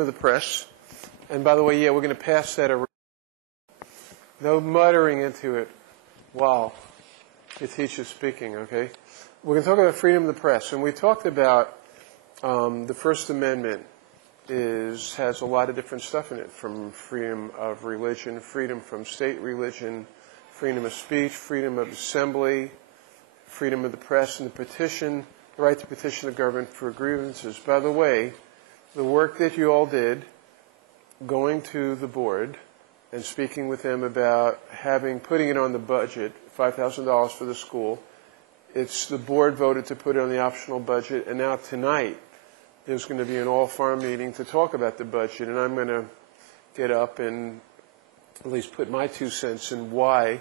of the press. And by the way, yeah, we're going to pass that around. No muttering into it while the teacher's speaking, okay? We're going to talk about freedom of the press. And we talked about the First Amendment has a lot of different stuff in it, from freedom of religion, freedom from state religion, freedom of speech, freedom of assembly, freedom of the press, and the right to petition the government for grievances. By the way, the work that you all did, going to the board and speaking with them about putting it on the budget, $5,000 for the school, the board voted to put it on the optional budget, and now tonight there's going to be an all-farm meeting to talk about the budget, and I'm going to get up and at least put my 2 cents in why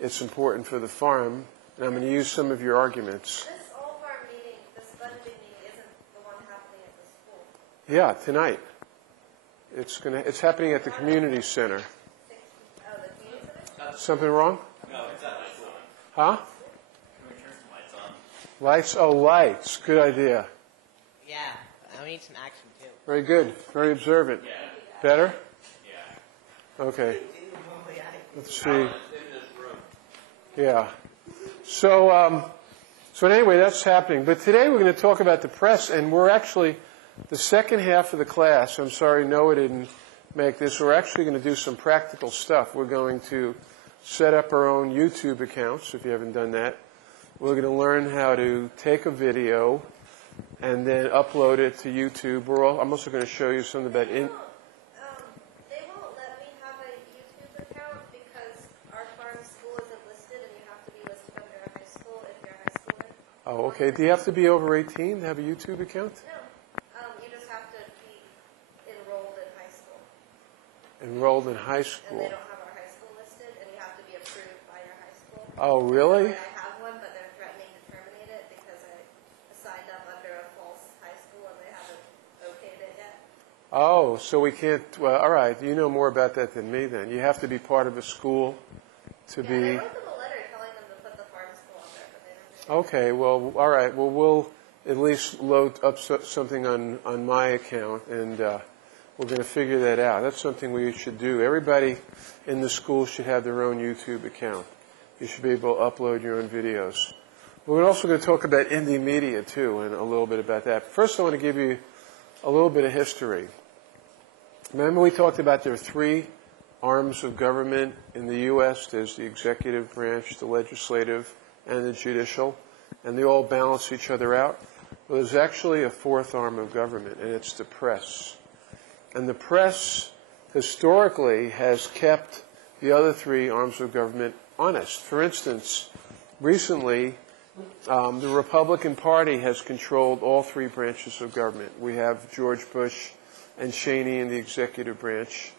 it's important for the farm, and I'm going to use some of your arguments. This all-farm meeting, this budgeting meeting, isn't the one happening at the school? Yeah, tonight. It's happening at the community center. Oh, the community center? Something wrong? No, it's at lights on. Huh? Can we turn some lights on? Lights? Oh, lights. Good idea. Yeah, we need some action too. Very good. Very observant. Yeah. Better? Yeah. Okay. Let's see. In this room. Yeah. So anyway, that's happening. But today we're going to talk about the press, and we're actually, the second half of the class, I'm sorry Noah didn't make this, we're actually going to do some practical stuff. We're going to set up our own YouTube accounts, if you haven't done that. We're going to learn how to take a video and then upload it to YouTube. I'm also going to show you something about They won't let me have a YouTube account because our farm school isn't listed, and you have to be listed under a high school if you're a high schooler. Oh, okay. Do you have to be over 18 to have a YouTube account? No, you just have to be enrolled in high school. Enrolled in high And school. they don't have our high school listed, and you have to be approved by your high school. Oh, really? I have one, but they're threatening to terminate it because I signed up under a false high school, and they haven't okayed it yet. Oh, so we can't, well, all right. You know more about that than me then. You have to be part of a school to Yeah, be... I wrote them a letter telling them to put the farm school on there, but they never did. Okay, well, all right. Well, we'll at least load up something on my account, and we're going to figure that out. That's something we should do. Everybody in the school should have their own YouTube account. You should be able to upload your own videos. We're also going to talk about indie media, too, and a little bit about that. First, I want to give you a little bit of history. Remember we talked about there are 3 arms of government in the U.S. There's the executive branch, the legislative, and the judicial, and they all balance each other out. Well, there's actually a 4th arm of government, and it's the press. And the press, historically, has kept the other 3 arms of government honest. For instance, recently, the Republican Party has controlled all 3 branches of government. We have George Bush and Cheney in the executive branch.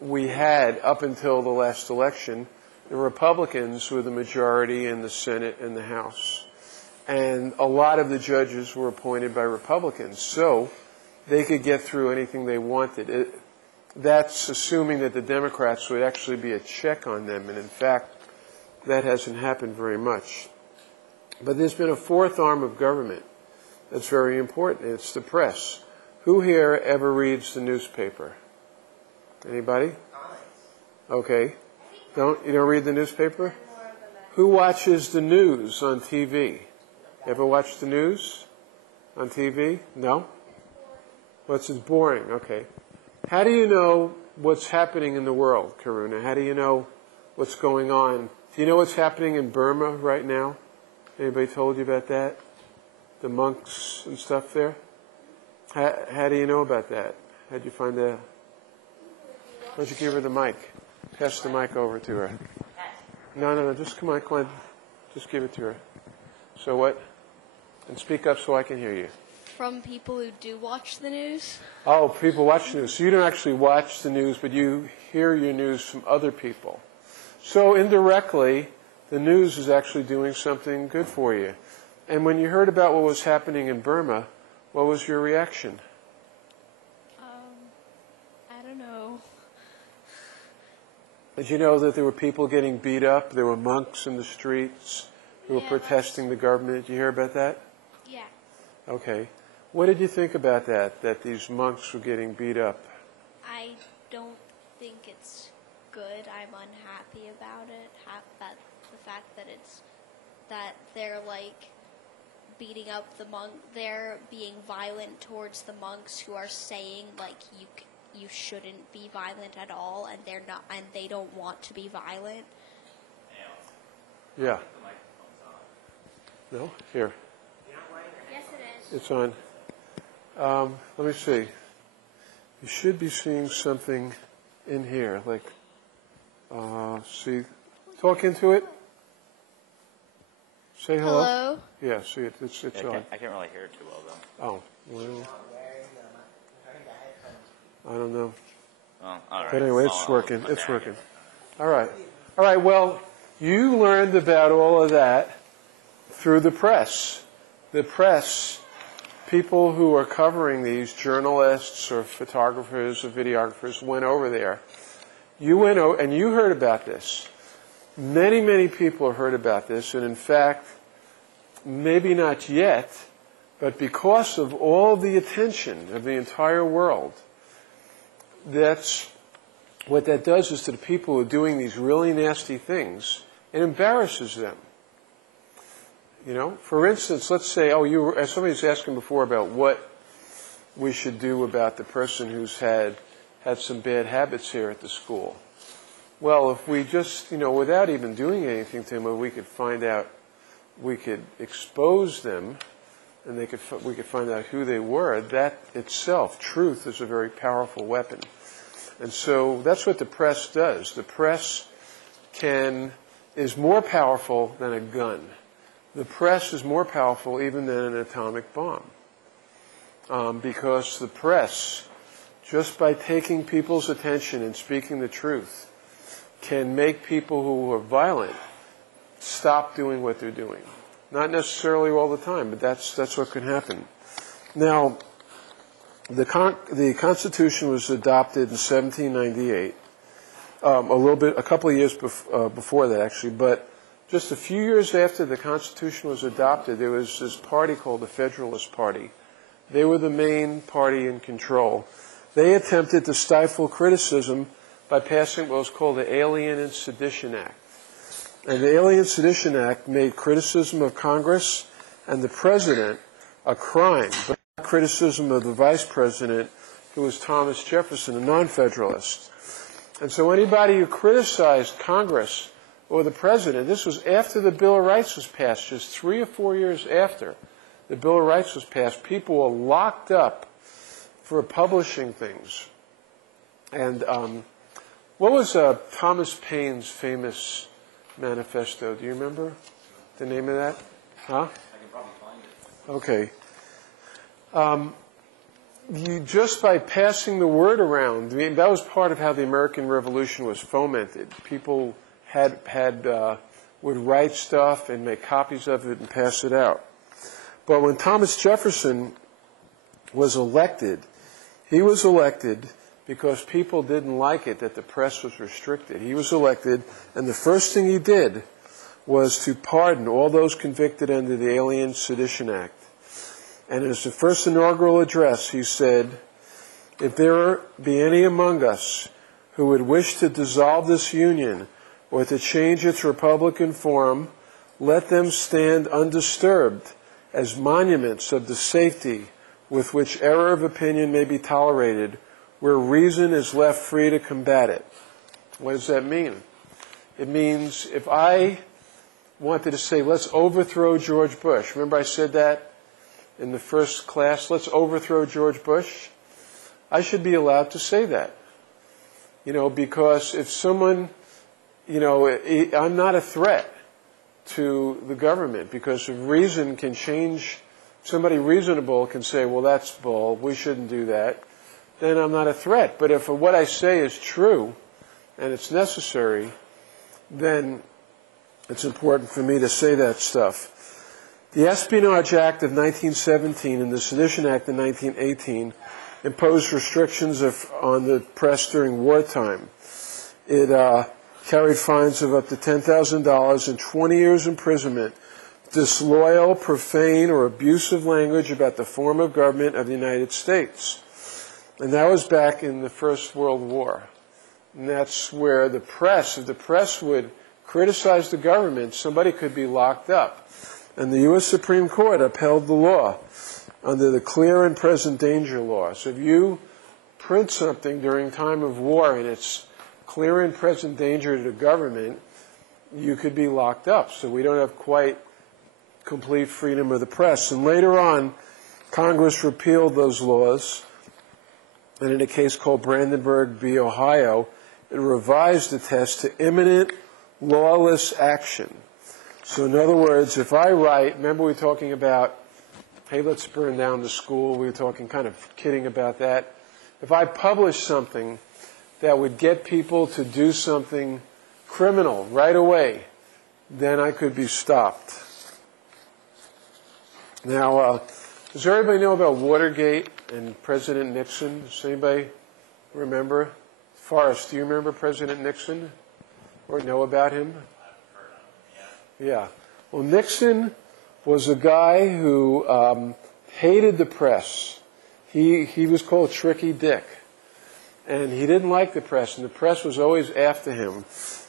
We had, up until the last election, the Republicans were the majority in the Senate and the House. And a lot of the judges were appointed by Republicans, so they could get through anything they wanted. That's assuming that the Democrats would actually be a check on them, and in fact, that hasn't happened very much. But there's been a 4th arm of government that's very important. It's the press. Who here ever reads the newspaper? Anybody? Okay. You don't read the newspaper? Who watches the news on TV? Ever watch the news on TV? No? Well, it's boring. Okay. How do you know what's happening in the world, Karuna? How do you know what's going on? Do you know what's happening in Burma right now? Anybody told you about that? The monks and stuff there? How do you know about that? How'd you find that? Why don't you give her the mic? Pass the mic over to her. No. Just come on. Just give it to her. So what? And speak up so I can hear you. From people who do watch the news. Oh, people watch the news. So you don't actually watch the news, but you hear your news from other people. So indirectly, the news is actually doing something good for you. And when you heard about what was happening in Burma, what was your reaction? I don't know. Did you know that there were people getting beat up? There were monks in the streets who were protesting the government. Did you hear about that? Yeah. Okay. What did you think about that these monks were getting beat up? I don't think it's good. I'm unhappy about it. That the fact that they're like beating up the monk, they're being violent towards the monks who are saying like you shouldn't be violent at all, and they're not, and they don't want to be violent. Yeah. No? Here. Yes, it is. It's on. Let me see. You should be seeing something in here, like, see, talk into it. Say hello. Hello? Yeah, see, it's on. I can't really hear it too well, though. Oh, well, I don't know. Well, all right. But anyway, it's working. It's working. All right. All right, well, you learned about all of that through the press. The press, people who are covering these, journalists or photographers or videographers, went over there. You went over, and you heard about this. Many, many people have heard about this, and in fact, maybe not yet, but because of all the attention of the entire world, that's what that does is to the people who are doing these really nasty things, it embarrasses them. You know, for instance, let's say, as somebody was asking before about what we should do about the person who's had some bad habits here at the school. Well, if we just, without even doing anything to them, we could find out, we could expose them, and we could find out who they were. That itself, truth, is a very powerful weapon. And so that's what the press does. The press is more powerful than a gun. The press is more powerful even than an atomic bomb. Because the press, just by taking people's attention and speaking the truth, can make people who are violent stop doing what they're doing. Not necessarily all the time, but that's what can happen. Now, the Constitution was adopted in 1798, a couple of years before that, actually, but just a few years after the Constitution was adopted, there was this party called the Federalist Party. They were the main party in control. They attempted to stifle criticism by passing what was called the Alien and Sedition Act. And the Alien and Sedition Act made criticism of Congress and the President a crime, but not criticism of the Vice President, who was Thomas Jefferson, a non-Federalist. And so anybody who criticized Congress or the President, this was after the Bill of Rights was passed, just 3 or 4 years after the Bill of Rights was passed, people were locked up for publishing things. And what was Thomas Paine's famous manifesto? Do you remember the name of that? Huh? I can probably find it. Okay. Just by passing the word around, that was part of how the American Revolution was fomented. People would write stuff and make copies of it and pass it out. But when Thomas Jefferson was elected, he was elected because people didn't like it that the press was restricted. He was elected, and the first thing he did was to pardon all those convicted under the Alien Sedition Act. And in his first inaugural address, he said, "If there be any among us who would wish to dissolve this union or to change its republican form, let them stand undisturbed as monuments of the safety with which error of opinion may be tolerated, where reason is left free to combat it." What does that mean? It means if I wanted to say, let's overthrow George Bush. Remember I said that in the first class, let's overthrow George Bush? I should be allowed to say that. Because if someone, I'm not a threat to the government, because if reason can change, somebody reasonable can say, well, that's bull, we shouldn't do that, then I'm not a threat. But if what I say is true and it's necessary, then it's important for me to say that stuff. The Espionage Act of 1917 and the Sedition Act of 1918 imposed restrictions on the press during wartime. It carried fines of up to $10,000 and 20 years imprisonment disloyal, profane, or abusive language about the form of government of the United States. And that was back in the First World War. And that's where the press, if the press would criticize the government, somebody could be locked up. And the U.S. Supreme Court upheld the law under the clear and present danger law. So if you print something during time of war and it's clear and present danger to the government, you could be locked up. So we don't have quite complete freedom of the press. And later on, Congress repealed those laws. And in a case called Brandenburg v. Ohio, it revised the test to imminent lawless action. So in other words, if I write, remember we were talking about, hey, let's burn down the school. We were talking, kind of kidding about that. If I publish something that would get people to do something criminal right away, then I could be stopped. Now, does everybody know about Watergate and President Nixon? Does anybody remember? Forrest, do you remember President Nixon or know about him? Yeah. Well, Nixon was a guy who hated the press. He was called Tricky Dick. And he didn't like the press, and the press was always after him.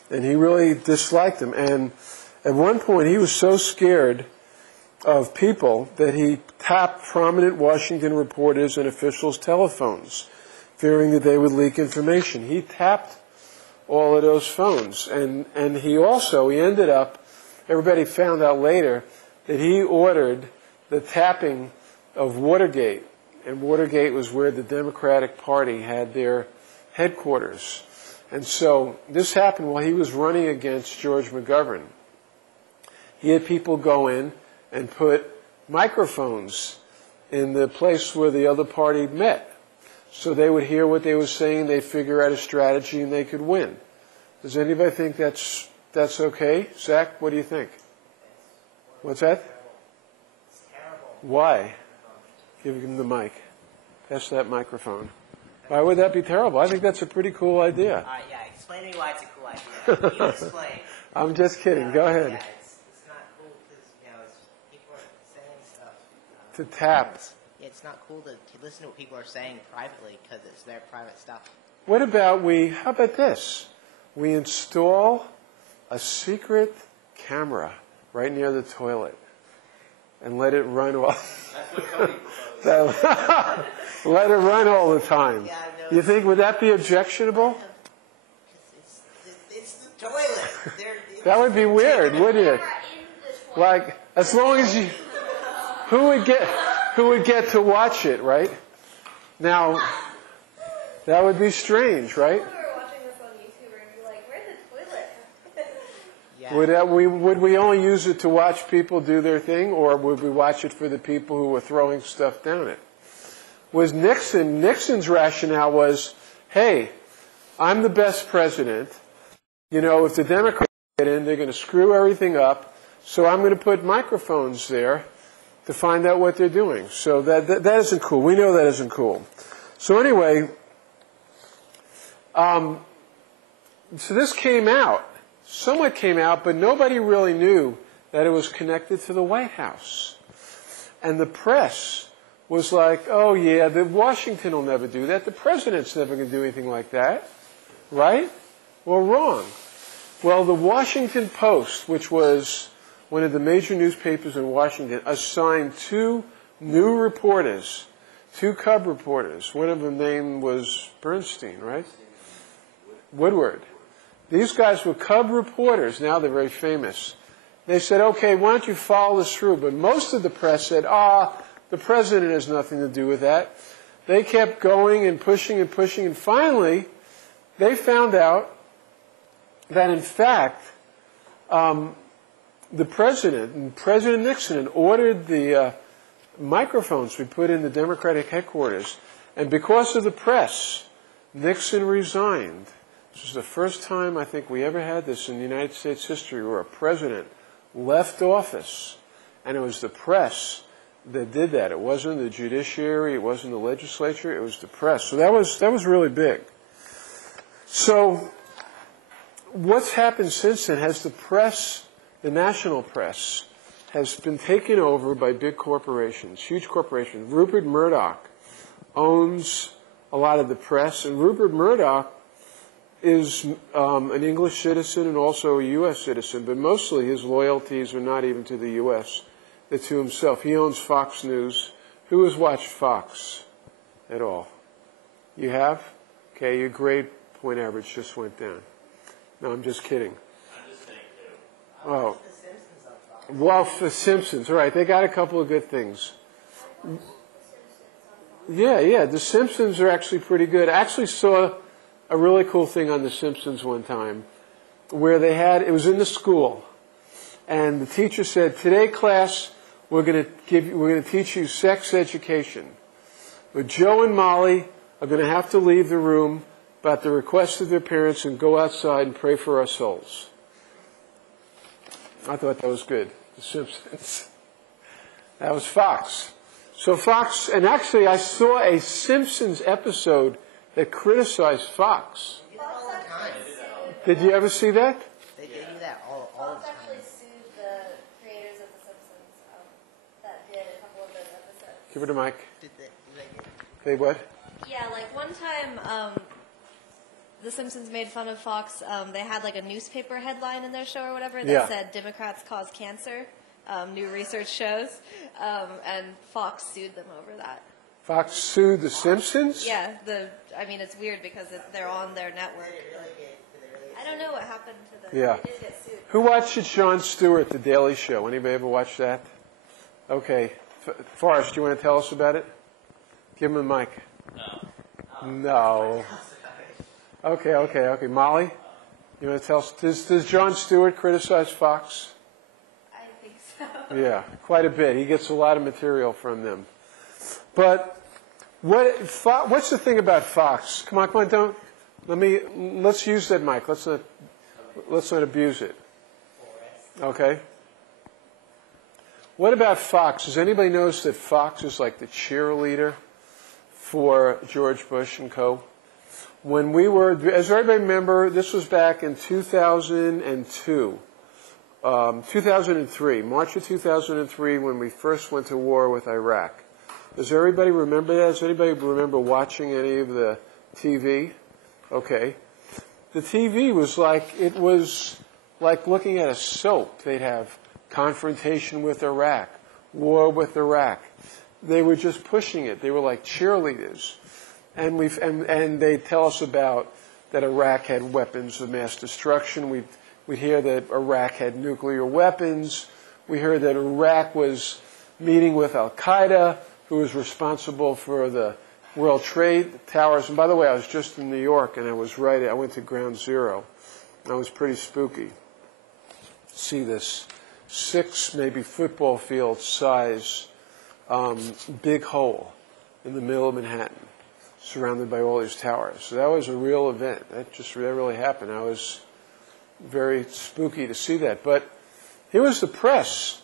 And he really disliked them. And at one point, he was so scared of people that he tapped prominent Washington reporters and officials' telephones, fearing that they would leak information. He tapped all of those phones. And he ended up, everybody found out later, that he ordered the tapping of Watergate. And Watergate was where the Democratic Party had their headquarters. And so this happened while he was running against George McGovern. He had people go in and put microphones in the place where the other party met. So they would hear what they were saying, they'd figure out a strategy, and they could win. Does anybody think that's okay? Zach, what do you think? What's that? It's terrible. Why? Give him the mic. Pass that microphone. Why would that be terrible? I think that's a pretty cool idea. Yeah, explain to me why it's a cool idea. You explain. I'm just kidding. Go ahead. Yeah, it's not cool because, people are saying stuff. To tap. Yeah, it's not cool to listen to what people are saying privately because it's their private stuff. What about how about this? We install a secret camera right near the toilet and let it run all. Let it run all the time. Yeah, no, You think, would that be objectionable? It's the toilet. That would be weird, wouldn't it? Like, as long as you, who would get to watch it, right? Now, that would be strange, right? If we were watching this on YouTube, we'd be like, where's the toilet? Yeah. Would we only use it to watch people do their thing, or would we watch it for the people who were throwing stuff down it? Was Nixon's rationale was, hey, I'm the best president. If the Democrats get in, they're going to screw everything up. So I'm going to put microphones there to find out what they're doing. So that isn't cool. We know that isn't cool. So anyway, so this came out. Somewhat came out, but nobody really knew that it was connected to the White House. And the press was like, oh yeah, Washington will never do that. The president's never going to do anything like that. Right? Well, wrong. Well, the Washington Post, which was one of the major newspapers in Washington, assigned two new reporters, two cub reporters. One of them name was Bernstein, right? Woodward. These guys were cub reporters. Now they're very famous. They said, okay, why don't you follow this through? But most of the press said, the president has nothing to do with that. They kept going and pushing, and finally, they found out that, in fact, the President Nixon, had ordered the microphones we put in the Democratic headquarters. And because of the press, Nixon resigned. This was the first time I think we ever had this in the United States history where a president left office, and it was the press that did that. It wasn't the judiciary, it wasn't the legislature, it was the press. So that was really big. So what's happened since then? Has the press, the national press, has been taken over by big corporations, huge corporations. Rupert Murdoch owns a lot of the press, and Rupert Murdoch is an English citizen and also a U.S. citizen, but mostly his loyalties are not even to the U.S., they're to himself. He owns Fox News. Who has watched Fox at all? You have? Okay, your grade point average just went down. No, I'm just kidding. I'm just saying too. Oh, The Simpsons on Fox. well, The Simpsons. All right, they got a couple of good things. Yeah, The Simpsons are actually pretty good. I actually saw a really cool thing on The Simpsons one time where it was in the school, and the teacher said, "Today, class, we're going to teach you sex education. But Joe and Molly are going to have to leave the room at the request of their parents and go outside and pray for our souls." I thought that was good. The Simpsons. That was Fox. So Fox, and actually I saw a Simpsons episode that criticized Fox. They do that all the time. Did you ever see that? They do that all Fox the actually time. sued the creators of The Simpsons that did a couple of those episodes. Give it a mic. Did they get They what? Yeah, like one time, The Simpsons made fun of Fox. They had like a newspaper headline in their show or whatever that said "Democrats cause cancer." New research shows, and Fox sued them over that. Fox sued The Simpsons? Yeah, I mean it's weird because they're on their network. I don't know what happened to them. Yeah. They did get sued. Who watched Jon Stewart, The Daily Show? Anybody ever watch that? Okay. Forrest, do you want to tell us about it? Give him a mic. No. Okay. Molly, you want to tell us? Does Jon Stewart criticize Fox? I think so. Yeah, quite a bit. He gets a lot of material from them. But what's the thing about Fox? Come on, let's use that mic. Let's not abuse it. Okay. What about Fox? Does anybody notice that Fox is like the cheerleader for George Bush and co? When we were, as everybody remember, this was back in 2002. 2003, March of 2003, when we first went to war with Iraq. Does everybody remember that? Does anybody remember watching any of the TV? Okay. The TV was like looking at a soap. They'd have confrontation with Iraq, war with Iraq. They were just pushing it. They were like cheerleaders. And they tell us about that Iraq had weapons of mass destruction. We'd hear that Iraq had nuclear weapons. We heard that Iraq was meeting with Al-Qaeda, who was responsible for the World Trade Towers. And by the way, I was just in New York, and I went to Ground Zero. That was pretty spooky. See this 6 maybe football field size big hole in the middle of Manhattan, surrounded by all these towers. So that was a real event. That really happened. I was very spooky to see that. But here was the press,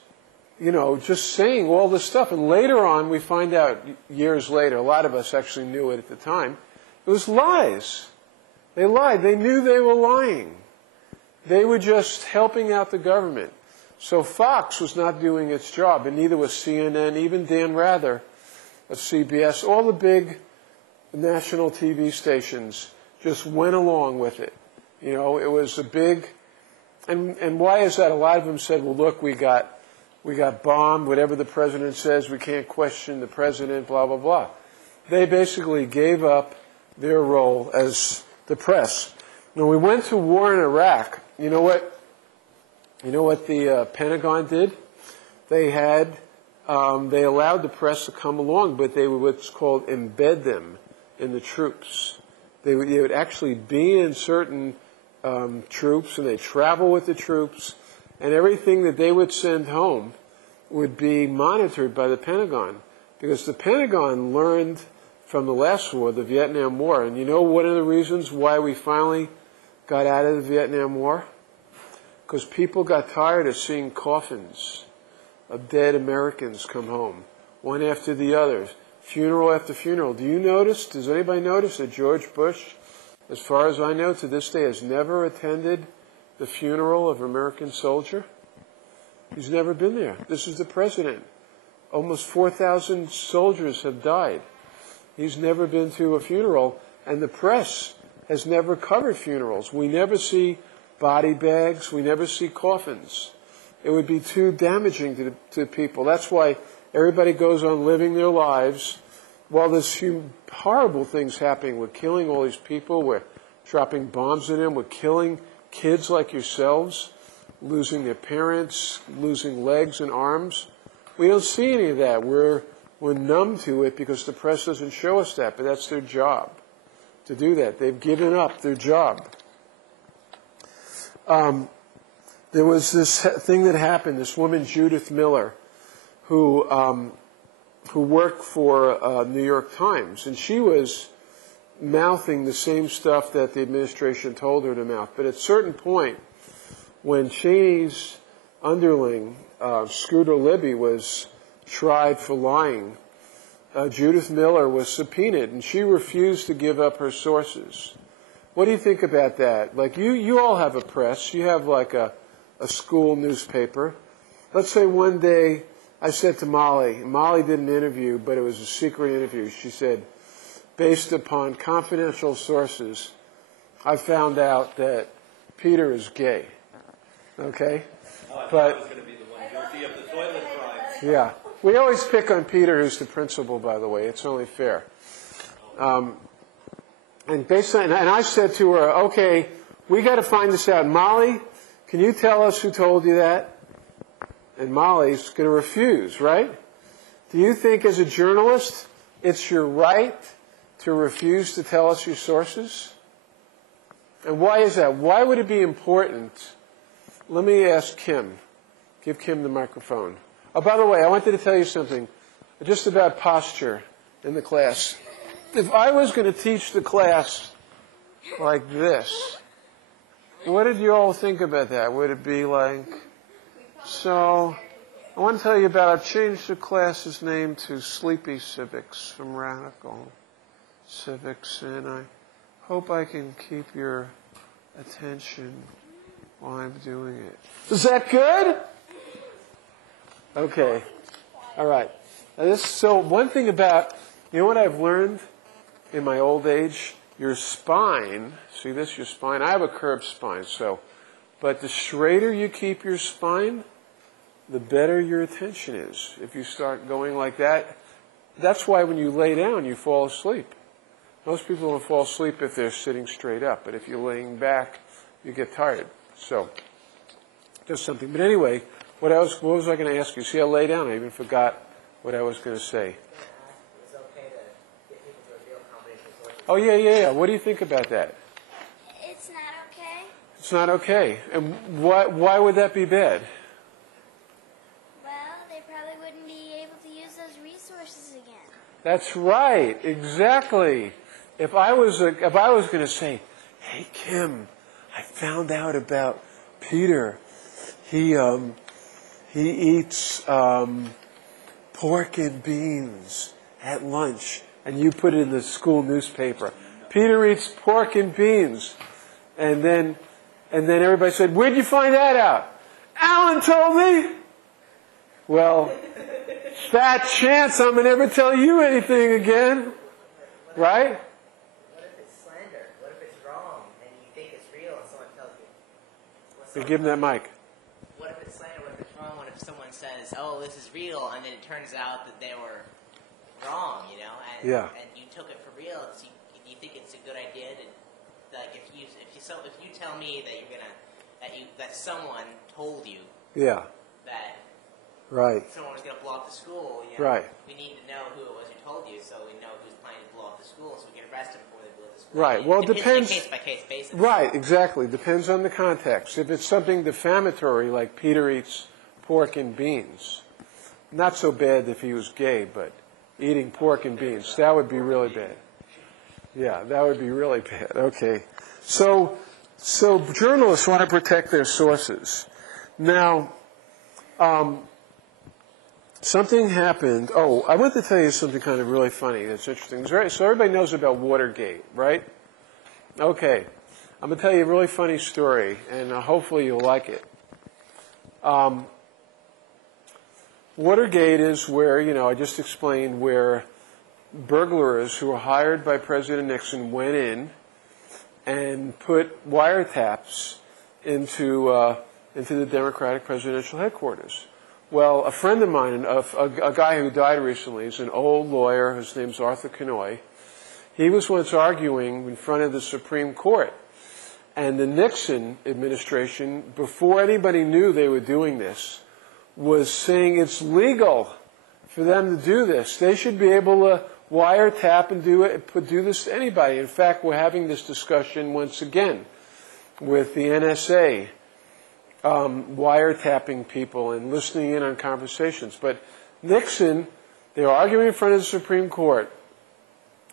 just saying all this stuff. And later on, we find out, years later, a lot of us actually knew it at the time, it was lies. They lied. They knew they were lying. They were just helping out the government. So Fox was not doing its job, and neither was CNN, even Dan Rather of CBS. All the big national TV stations just went along with it. It was a big, and why is that? A lot of them said, well, look, we got bombed, whatever the president says, we can't question the president, blah, blah, blah. They basically gave up their role as the press. When we went to war in Iraq, you know what the Pentagon did? They allowed the press to come along, but they would what's called embed them in the troops. They would actually be in certain troops, and they'd travel with the troops, and everything that they would send home would be monitored by the Pentagon, because the Pentagon learned from the last war, the Vietnam War. And one of the reasons why we finally got out of the Vietnam War? Because people got tired of seeing coffins of dead Americans come home, one after the other, funeral after funeral. Does anybody notice that George Bush, as far as I know, to this day has never attended the funeral of an American soldier? He's never been there. This is the president. Almost 4,000 soldiers have died. He's never been to a funeral, and the press has never covered funerals. We never see body bags. We never see coffins. It would be too damaging to people. That's why everybody goes on living their lives while there's horrible things happening. We're killing all these people. We're dropping bombs in them. We're killing kids like yourselves, losing their parents, losing legs and arms. We don't see any of that. We're numb to it because the press doesn't show us that, but that's their job to do that. They've given up their job. There was this thing that happened, this woman, Judith Miller, who worked for New York Times, and she was mouthing the same stuff that the administration told her to mouth. But at a certain point, when Cheney's underling, Scooter Libby, was tried for lying, Judith Miller was subpoenaed, and she refused to give up her sources. What do you think about that? Like, you all have a press. You have like a school newspaper. Let's say one day I said to Molly did an interview, but it was a secret interview. She said, based upon confidential sources, I found out that Peter is gay. Okay? Oh, I but thought it was going to be the one guilty of the toilet crimes. yeah, we always pick on Peter, who's the principal, by the way. It's only fair. And based on, and I said to her, okay, we got to find this out. Molly, can you tell us who told you that? And Molly's going to refuse, right? Do you think as a journalist it's your right to refuse to tell us your sources? And why is that? Why would it be important? Let me ask Kim. Give Kim the microphone. Oh, by the way, I wanted to tell you something just about posture in the class. If I was going to teach the class like this, what did you all think about that? Would it be like... So, I want to tell you about, I've changed the class's name to Sleepy Civics from Radical Civics, and I hope I can keep your attention while I'm doing it. Is that good? Okay. All right. Now so one thing about, you know what I've learned in my old age? Your spine, see this, your spine? I have a curved spine, but the straighter you keep your spine, the better your attention is. If you start going like that, that's why when you lay down, you fall asleep. Most people don't fall asleep if they're sitting straight up, but if you're laying back, you get tired. So, just something. But anyway, what was I going to ask you? See, I lay down. I even forgot what I was going to say. It's okay to get people to reveal combination sources. Oh, yeah. What do you think about that? It's not okay. It's not okay. And why would that be bad? Well, they probably wouldn't be able to use those resources again. That's right. Exactly. If I was going to say, hey, Kim, I found out about Peter. He eats pork and beans at lunch, and you put it in the school newspaper. Peter eats pork and beans, and then everybody said, "Where'd you find that out?" Alan told me. Well, fat chance I'm gonna never tell you anything again, right? What if it's slander? What if it's wrong and you think it's real and someone tells you? So give him that mic. What if it's slander? What if it's wrong? What if someone says, "Oh, this is real," and then it turns out that they were wrong, you know? And, Yeah. and you took it for real. So you think it's a good idea to, like, if you tell me that that someone told you Yeah. that Right. someone was going to blow up the school, you know, Right. we need to know who it was who told you, so we know who's planning to blow up the school, so we can arrest them before they blow up the school. Right. Well, it depends. Case by case basis. Right. Exactly. Depends on the context. If it's something defamatory, like Peter eats pork and beans, not so bad if he was gay, but eating pork and beans, that would be really bad. Yeah, that would be really bad. Okay. So journalists want to protect their sources. Now, something happened. Oh, I want to tell you something kind of really funny that's interesting. So everybody knows about Watergate, right? Okay. I'm going to tell you a really funny story, and hopefully you'll like it. Watergate is where, I just explained where burglars who were hired by President Nixon went in and put wiretaps into the Democratic presidential headquarters. Well, a friend of mine, a guy who died recently, is an old lawyer. His name's Arthur Kenoy. He was once arguing in front of the Supreme Court. And the Nixon administration, before anybody knew they were doing this, was saying it's legal for them to do this. They should be able to wiretap and do this to anybody. In fact, we're having this discussion once again with the NSA, wiretapping people and listening in on conversations. But Nixon, they were arguing in front of the Supreme Court,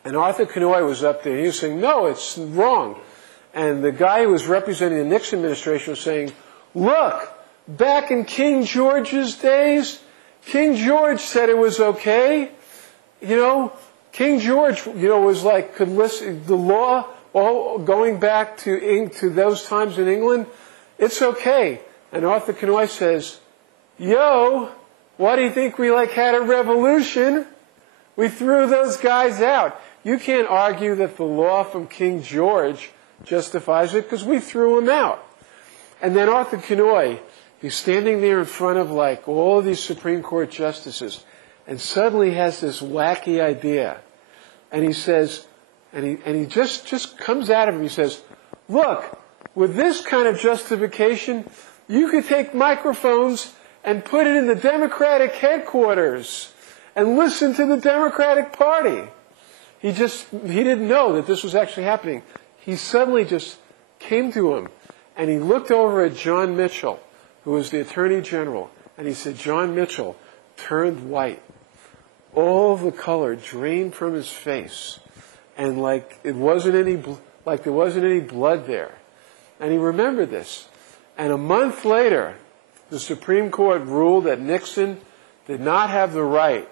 and Arthur Kenoy was up there. He was saying, no, it's wrong. And the guy who was representing the Nixon administration was saying, look, back in King George's days, King George said it was okay. King George, was like, could listen, the law, all going back to those times in England, it's okay. And Arthur Kenoy says, why do you think we had a revolution? We threw those guys out. You can't argue that the law from King George justifies it because we threw him out. And then Arthur Kenoy, he's standing there in front of all of these Supreme Court justices, and suddenly has this wacky idea. And he says, and he just comes out of him, he says, look, with this kind of justification, you could take microphones and put it in the Democratic headquarters and listen to the Democratic Party. He didn't know that this was actually happening. He suddenly just came to him, and he looked over at John Mitchell, who was the Attorney General, and he said, John Mitchell turned white. All the color drained from his face, and there wasn't any blood there. And he remembered this. And a month later, the Supreme Court ruled that Nixon did not have the right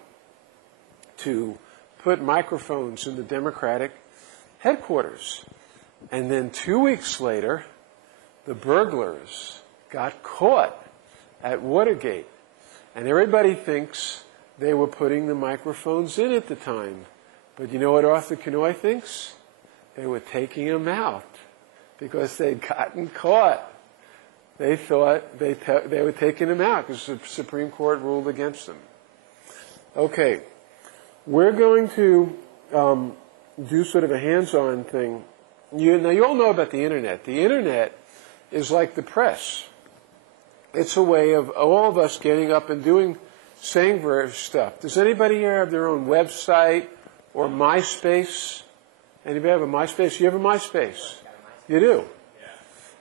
to put microphones in the Democratic headquarters. And then 2 weeks later, the burglars got caught at Watergate. And everybody thinks they were putting the microphones in at the time. But you know what Arthur Kenoy thinks? They were taking them out because they'd gotten caught. They thought they were taking them out because the Supreme Court ruled against them. Okay, we're going to do sort of a hands-on thing. Now, you all know about the Internet. The Internet is like the press. It's a way of all of us getting up and saying various stuff. Does anybody here have their own website or MySpace? Anybody have a MySpace? You have a MySpace? You do?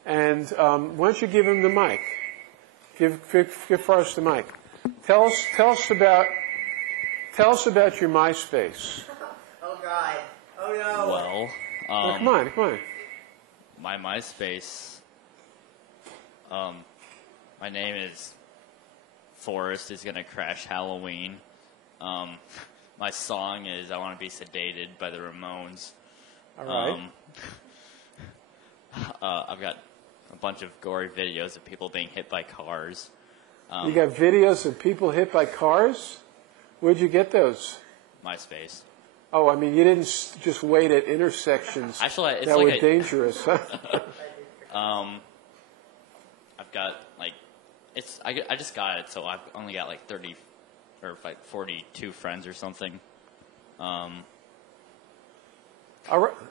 And why don't you give him the mic? Give Forrest the mic. Tell us about your MySpace. Oh God! Oh no! Well, come on. My MySpace. My name is Forrest is gonna crash Halloween. My song is "I Want to Be Sedated" by the Ramones. All right. I've got a bunch of gory videos of people being hit by cars. You got videos of people hit by cars? Where'd you get those? MySpace. Oh, I mean, you didn't just wait at intersections Actually, it's that like were dangerous, huh? I've got I just got it, so I've only got 30 or 42 friends or something. All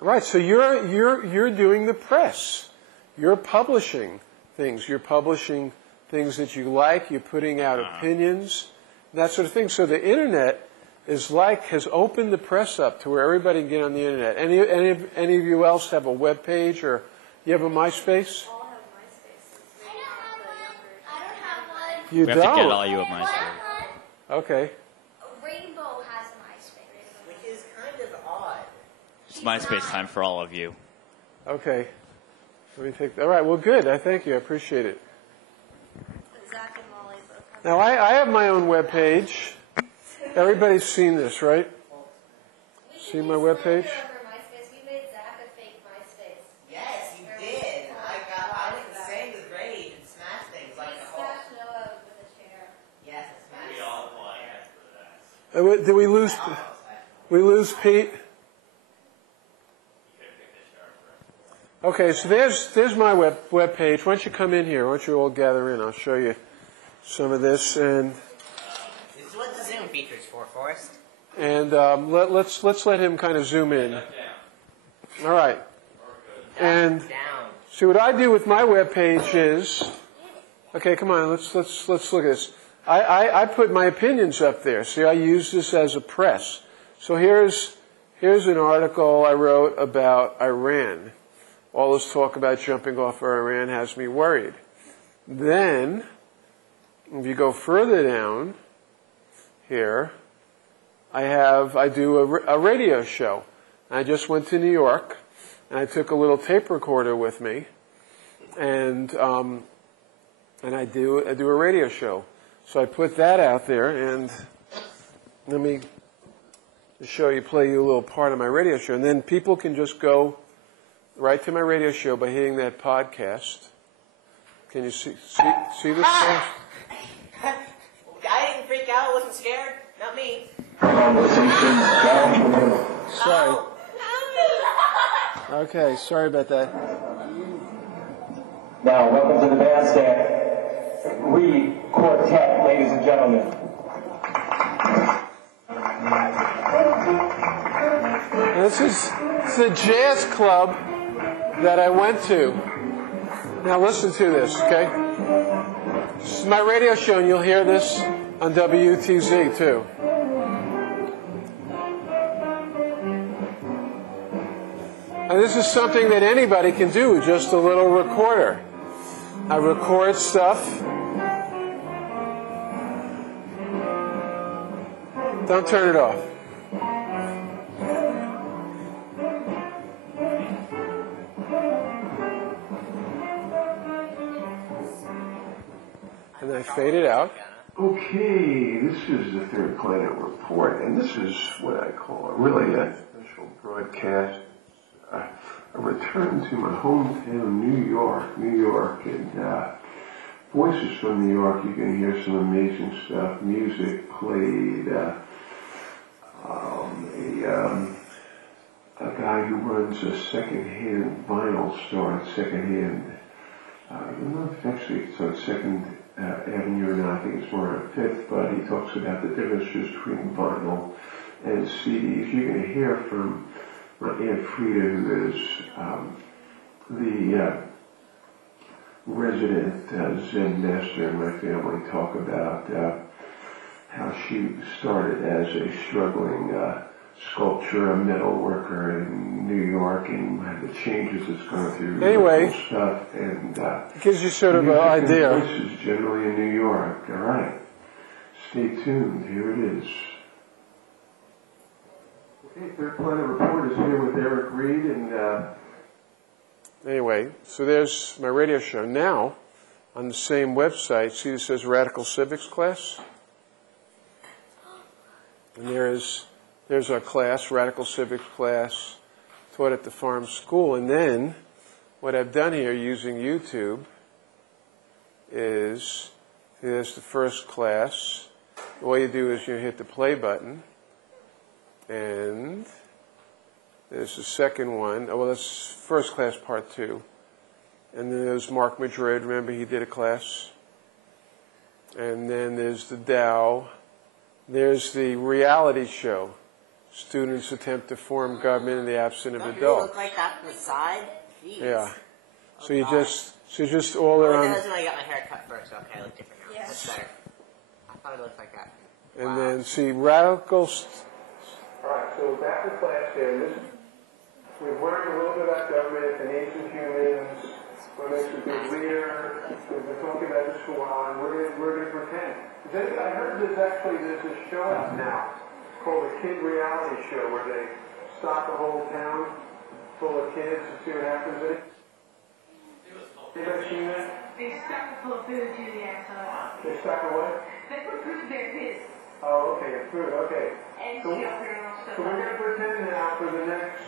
right. So you're doing the press. You're publishing things. You're publishing things that you like. You're putting out opinions, that sort of thing. So the Internet has opened the press up to where everybody can get on the Internet. Any of you else have a web page or you have a MySpace? All have MySpace. I don't have one. You We don't. have to get all you at MySpace. Okay. Rainbow has MySpace. Which is kind of odd. It's MySpace time for all of you. Okay. Let me take. All right. Well, good. I thank you. I appreciate it. Zach and Molly both have. Now I have my own web page. Everybody's seen this, right? Seen my web page? MySpace. We made Zach a fake MySpace. Yes, you did. I was the same with Rage and Smash things We like smashed Noah with a chair. Yes, I smashed. We all Did we lose Pete? Okay, so there's my web page. Why don't you come in here? Why don't you all gather in? I'll show you some of this, and This is what the Zoom feature's for, Forrest. and let's let him kind of zoom in. All right. And Down. see what I do with my web page is, okay, come on, let's look at this. I put my opinions up there. See, I use this as a press. So here's an article I wrote about Iran. All this talk about jumping off of Iran has me worried. Then, if you go further down here, I do a radio show. I just went to New York, and I took a little tape recorder with me, and I do a radio show. So I put that out there, and let me play you a little part of my radio show, and then people can just go right to my radio show by hitting that podcast. Can you see this? I didn't freak out. Wasn't scared. Not me. Sorry. Okay, sorry about that. Now, welcome to the bandstand. Reed Quartet, ladies and gentlemen. This is a jazz club that I went to. Now listen to this, okay? This is my radio show, and you'll hear this on WTZ too. And this is something that anybody can do with just a little recorder. I record stuff. Don't turn it off. And then I fade it out. Okay, this is the Third Planet Report, and this is what I call a special broadcast. A return to my hometown, New York, and voices from New York. You can hear some amazing stuff. Music played. A guy who runs a second-hand vinyl store, second-hand. I don't know if actually it's on Second Avenue or not. I think it's more on Fifth, but he talks about the differences between vinyl and CDs. You're going to hear from my Aunt Frida, who is the resident Zen master in my family, talk about how she started as a struggling sculptor, a metal worker in New York, and the changes it's gone through. Anyway, stuff, and it gives you sort of an idea. Voices generally in New York. All right, stay tuned. Here it is. Okay, Third Planet Report is here with Eric Reed, and anyway, so there's my radio show. Now, on the same website, see it says Radical Civics class? And there's our class, Radical Civics class, taught at the farm school. And then, what I've done here using YouTube is, there's the first class. All you do is you hit the play button. And there's the second one. Oh, well, that's first class part 2. And then there's Mark Madrid. Remember, he did a class. And then there's the Dow. There's the reality show. Students attempt to form government in the absence of Don't you adults. look like that from the side? Jeez. Yeah. So you God. just all Oh, around. that was when I got my hair cut first. Okay, I look different now. Yeah. That's better. I thought it looked like that. And Wow. then see radical. all right, so back to class here. We've learned a little bit about government and ancient humans. What makes a good leader? We've been talking about this for a while, and we're going to pretend. I heard there's a show out now called the Kid Reality Show, where they stock a whole town full of kids and see what happens. Anybody seen that? They stuck it full of food, Juliet. They stock a what? They put food in their kids. Oh, okay, food, okay. And So, shelter and all stuff so we're like going to pretend now for the next...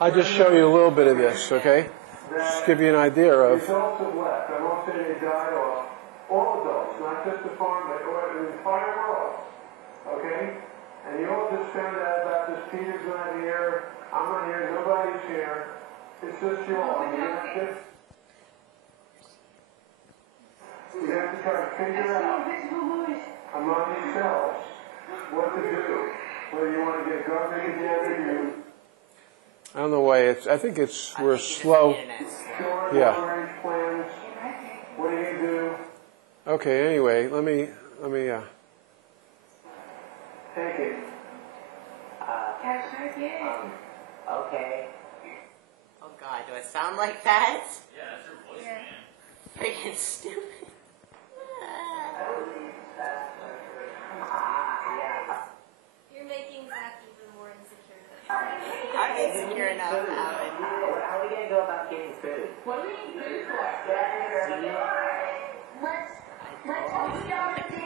I'll just show you a little bit of this, okay? Just give you an idea of. Adults have left. I'm not saying they died off. All adults, not just the farm, but the entire world. Okay? and you all just found out about this. Peter's not here, I'm not here, nobody's here. It's just you all. You have to try to figure out among yourselves what to do. Whether you want to get government together, I don't know why I think we're slow. Yeah. Plans. What do you do? Okay, anyway, let me, Take it. Okay. Oh God, do I sound like that? Yeah, that's your voice, man. Freaking stupid. You're making Zach even more insecure than I'm insecure enough, Alan. How are we going to go about getting food? What do we need food for? Let's all go to dinner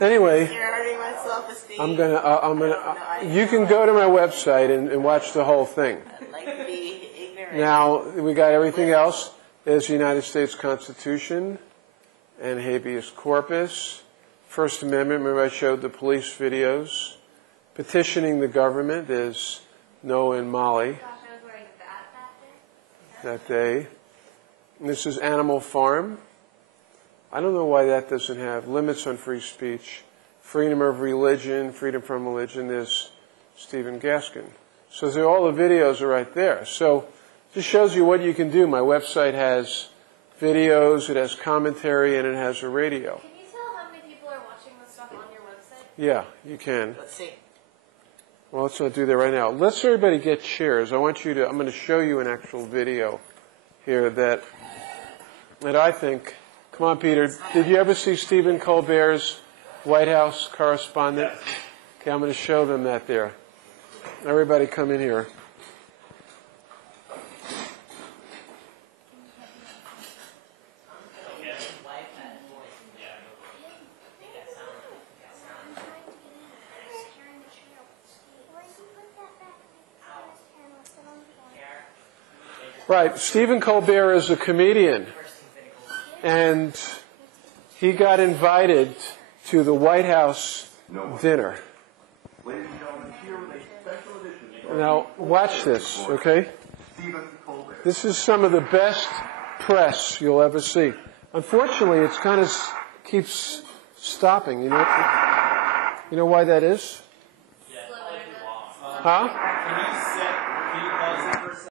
anyway, You're hurting my self-esteem. you can go to my website and watch the whole thing. I'd like to be ignorant. Now, we got everything else. There's the United States Constitution and habeas corpus. First Amendment, remember I showed the police videos. Petitioning the government is Noah and Molly Gosh, I was wearing that day. that day. And this is Animal Farm. I don't know why that doesn't have limits on free speech. Freedom of religion, freedom from religion is Stephen Gaskin. So all the videos are right there. So this shows you what you can do. My website has videos, it has commentary, and it has a radio. Can you tell how many people are watching this stuff on your website? Yeah, you can. Let's see. Well, let's not do that right now. Let's everybody get chairs. I'm going to show you an actual video here that I think, come on, Peter, did you ever see Stephen Colbert's White House correspondent? Okay, I'm going to show them that there. Everybody come in here. Right, Stephen Colbert is a comedian, and he got invited to the White House dinner. Now, watch this, okay? This is some of the best press you'll ever see. Unfortunately, it's kind of keeps stopping. You know why that is? Huh?